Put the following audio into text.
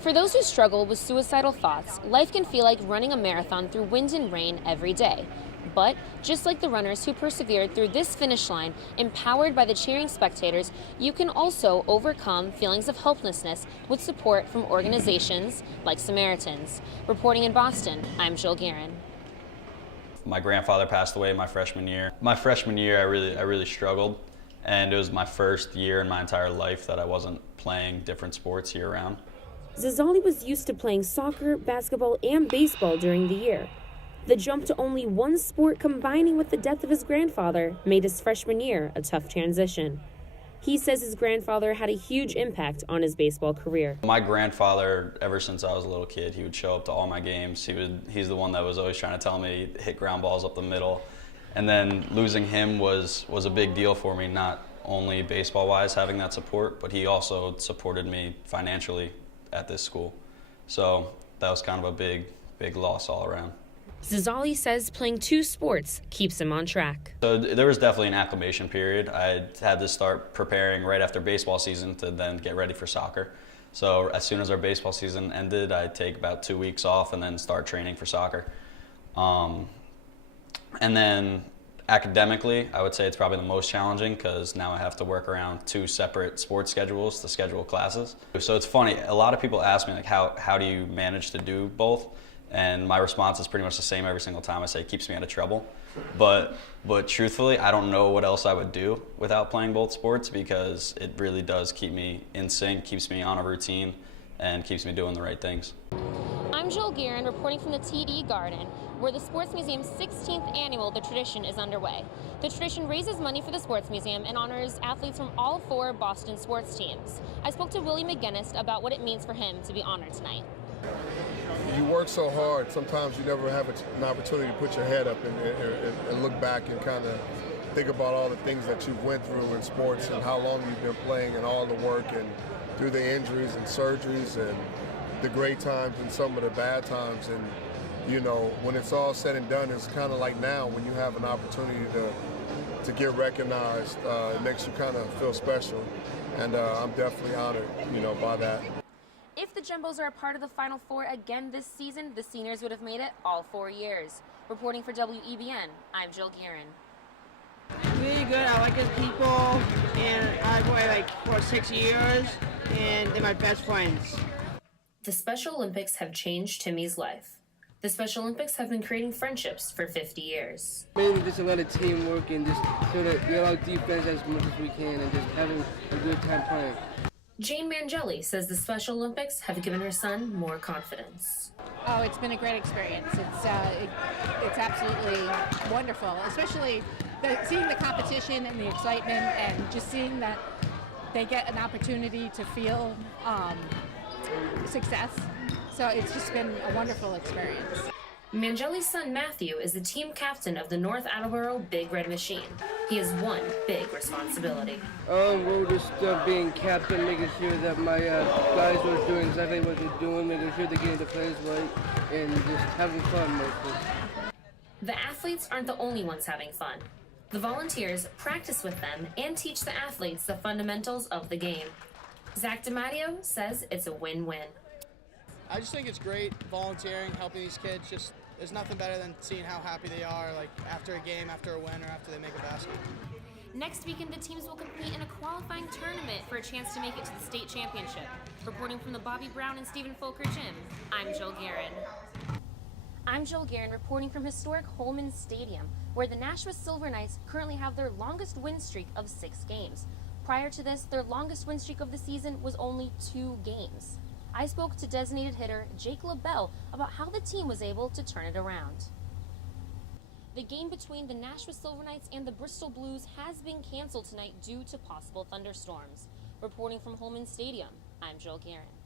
For those who struggle with suicidal thoughts, life can feel like running a marathon through wind and rain every day. But just like the runners who persevered through this finish line, empowered by the cheering spectators, you can also overcome feelings of helplessness with support from organizations like Samaritans. Reporting in Boston, I'm Gearin. My grandfather passed away my freshman year. My freshman year, I really struggled, and it was my first year in my entire life that I wasn't playing different sports year-round. Zazzali was used to playing soccer, basketball, and baseball during the year. The jump to only one sport combining with the death of his grandfather made his freshman year a tough transition. He says his grandfather had a huge impact on his baseball career. My grandfather, ever since I was a little kid, he would show up to all my games. He's the one that was always trying to tell me to hit ground balls up the middle. And then losing him was a big deal for me, not only baseball-wise having that support, but he also supported me financially at this school. So that was kind of a big loss all around. Zazzali says playing two sports keeps him on track. So there was definitely an acclimation period. I had to start preparing right after baseball season to then get ready for soccer. So as soon as our baseball season ended, I'd take about 2 weeks off and then start training for soccer. And then academically, I would say it's probably the most challenging because now I have to work around two separate sports schedules to schedule classes. So it's funny, a lot of people ask me like, how do you manage to do both? And my response is pretty much the same every single time. I say it keeps me out of trouble. But truthfully, I don't know what else I would do without playing both sports because it really does keep me in sync, keeps me on a routine, and keeps me doing the right things. I'm Gearin reporting from the TD Garden, where the Sports Museum's 16th annual The Tradition is underway. The Tradition raises money for the Sports Museum and honors athletes from all 4 Boston sports teams. I spoke to Willie McGinnis about what it means for him to be honored tonight. You work so hard, sometimes you never have an opportunity to put your head up and look back and kind of think about all the things that you've went through in sports and how long you've been playing and all the work and through the injuries and surgeries and the great times and some of the bad times. And, you know, when it's all said and done, it's kind of like now when you have an opportunity to get recognized, it makes you kind of feel special. And I'm definitely honored, you know, by that. If the Jumbos are a part of the Final Four again this season, the seniors would have made it all 4 years. Reporting for WEBN, I'm Gearin. Really good. I like his people, and I played like for 6 years, and they're my best friends. The Special Olympics have changed Timmy's life. The Special Olympics have been creating friendships for 50 years. Mainly just a lot of teamwork and just so that we allow defense as much as we can and just having a good time playing. Jane Mangeli says the Special Olympics have given her son more confidence. Oh, it's been a great experience. It's absolutely wonderful, especially seeing the competition and the excitement and just seeing that they get an opportunity to feel success. So it's just been a wonderful experience. Mangeli's son Matthew is the team captain of the North Attleboro Big Red Machine. He has one big responsibility. We're just being captain, making sure that my guys are doing exactly what they're doing, making sure they're getting the plays right, and just having fun mostly. The athletes aren't the only ones having fun. The volunteers practice with them and teach the athletes the fundamentals of the game. Zach DiMatteo says it's a win-win. I just think it's great volunteering, helping these kids. Just there's nothing better than seeing how happy they are, like after a game, after a win, or after they make a basket. Next weekend, the teams will compete in a qualifying tournament for a chance to make it to the state championship. Reporting from the Bobby Brown and Stephen Folker gym, I'm Gearin. I'm Gearin reporting from historic Holman Stadium, where the Nashua Silver Knights currently have their longest win streak of 6 games. Prior to this, their longest win streak of the season was only 2 games. I spoke to designated hitter Jake LaBelle about how the team was able to turn it around. The game between the Nashua Silver Knights and the Bristol Blues has been canceled tonight due to possible thunderstorms. Reporting from Holman Stadium, I'm Gearin.